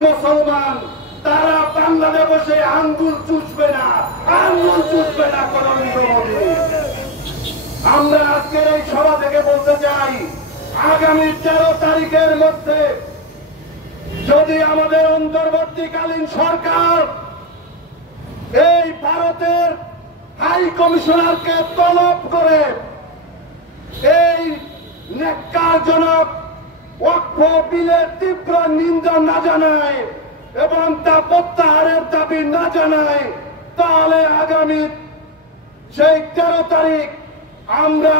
মুসলমান তারা বাংলাদেশে আঙ্গুল চুষবে না নরেন্দ্র মোদী। আমরা আজকের এই সভা থেকে বলতে চাই, আগামী 13 তারিখের মধ্যে যদি আমাদের অন্তর্বর্তীকালীন সরকার এই ভারতের হাই কমিশনারকে তলব করে এই ন্যাক্কারজনক ওয়াকফ বিলের তীব্র নিন্দা না জানায় এবং তা প্রত্যাহারের দাবি না জানায়, তাহলে আগামী সেই 13 তারিখ আমরা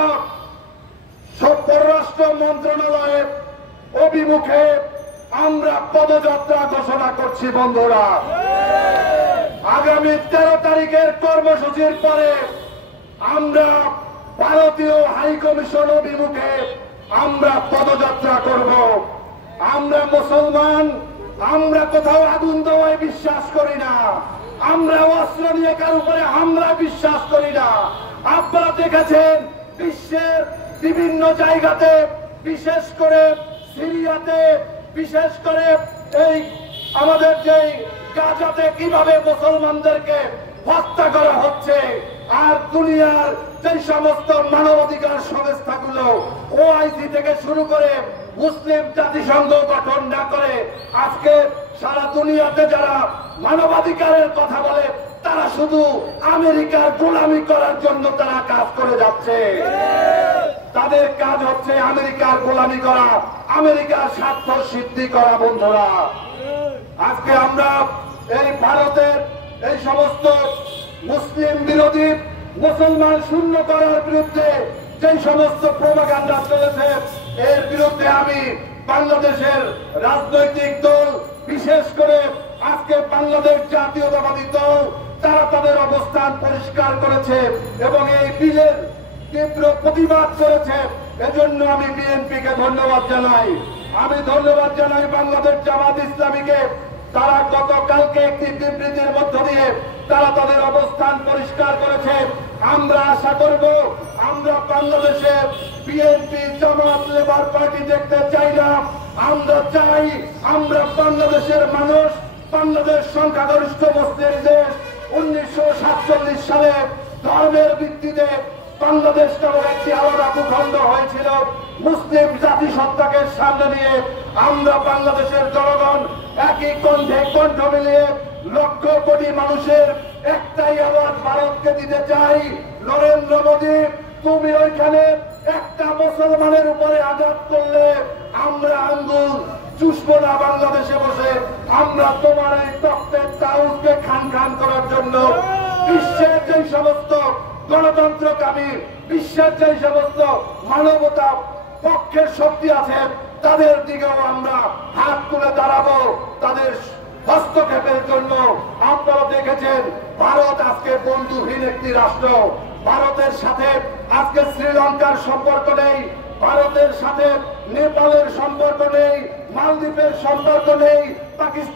পররাষ্ট্র মন্ত্রণালয়ের অভিমুখে আমরা পদযাত্রা ঘোষণা করছি। বন্ধুরা, আগামী 13 তারিখের কর্মসূচির পরে আমরা ভারতীয় হাই কমিশন অভিমুখে আমরা পদযাত্রা করব। আমরা মুসলমান, আমরা কোথাও আগুন দেওয়ায় বিশ্বাস করি না, আমরা অস্ত্র নিয়ে কার উপরে হামলা বিশ্বাস করি না। আপনারা দেখেছেন বিশ্বের বিভিন্ন জায়গাতে, বিশেষ করে সিরিয়াতে, বিশেষ করে এই আমাদের যে গাজাতে কিভাবে মুসলমানদেরকে হত্যা করা হচ্ছে। আর দুনিয়ার যে সমস্ত মানবাধিকার সংস্থাগুলো ওআইসি থেকে শুরু করে মুসলিম জাতিসংঘ গঠন না করে আজকে সারা দুনিয়াতে যারা মানবাধিকারের কথা বলে তারা শুধু আমেরিকার গোলামি করার জন্য তারা কাজ করে যাচ্ছে। তাদের কাজ হচ্ছে আমেরিকার গোলামি করা, আমেরিকার স্বার্থ সিদ্ধি করা। বন্ধুরা, আজকে আমরা এই ভারতের এই সমস্ত মুসলিম বিরোধী, মুসলমান শূন্য করার বিরুদ্ধে যে সমস্ত প্রোপাগান্ডা চলেছে, এর বিরুদ্ধে আমি বাংলাদেশের রাজনৈতিক দল, বিশেষ করে আজকে বাংলাদেশ জাতীয়তাবাদী দল, তারা তাদের অবস্থান পরিষ্কার করেছে এবং এই বিলের তীব্র প্রতিবাদ করেছে। এজন্য আমি বিএনপিকে ধন্যবাদ জানাই। আমি ধন্যবাদ জানাই বাংলাদেশ জামাত ইসলামীকে। তারা গতকালকে একটি বিবৃতির মধ্য দিয়ে তারা তাদের অবস্থান পরিষ্কার করেছে। আমরা আশা করব, আমরা বাংলাদেশে বিএনপি, জামাত, লেবার পার্টি দেখতে চাই না। আমরা চাই আমরা বাংলাদেশের মানুষ, বাংলাদেশ সংখ্যাগরিষ্ঠ মুসলিম দেশ। 1947 সালে ধর্মের ভিত্তিতে বাংলাদেশ নামক একটি আলাদা ভূখণ্ড হয়েছিল। মুসলিম জাতিসত্তাকে সামনে নিয়ে আমরা বাংলাদেশের জনগণ একই কণ্ঠে কণ্ঠ মিলিয়ে লক্ষ কোটি মানুষের একটাই আওয়াজ ভারতকে দিতে চাই। নরেন্দ্র মোদী, তুমি ওইখানে একটা মুসলমানের উপরে আঘাত করলে আমরা আঙ্গুল চুষবো না বাংলাদেশে বসে। আমরা তোমার এই তত্ত্বের তাউজকে খান খান করার জন্য বিশ্বের যে সমস্ত গণতন্ত্রকামী, বিশ্বের যে সমস্ত মানবতা পক্ষের শক্তি আছে তাদের দিকেও আমরা হাত তুলে দাঁড়াবো তাদের হস্তক্ষেপের জন্য। আপনারা দেখেছেন ভারত আজকে বন্ধুহীন একটি রাষ্ট্র। ভারতের সাথে আজকে শ্রীলঙ্কার সম্পর্ক নেই, ভারতের সাথে নেপালের সম্পর্ক নেই, মালদ্বীপের সম্পর্ক নেই, পাকিস্তান